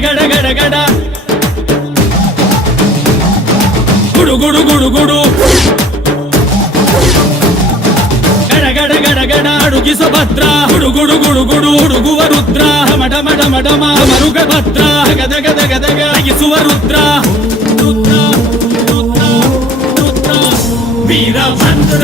ಗಡ ಗಡ ಗಡ ಗುಡು ಗುಡು ಗುಡು ಗುಡು ಗಡ ಗಡ ಗಡ ಗಡ ಅಡುಗಿಸ ಭದ್ರ ಗುಡು ಗುಡು ಗುಡು ಗುಡು ಹುಡುಗುವ ರುದ್ರ ಮಡ ಮಡ ಮಡಮ ಮರುಗ ಭದ್ರ ಗದ ಗದ ಗದಗ ಅಗಿಸುವ ರುದ್ರ ರುದ್ರ ರುದ್ರ ರುದ್ರ ವೀರಭದ್ರ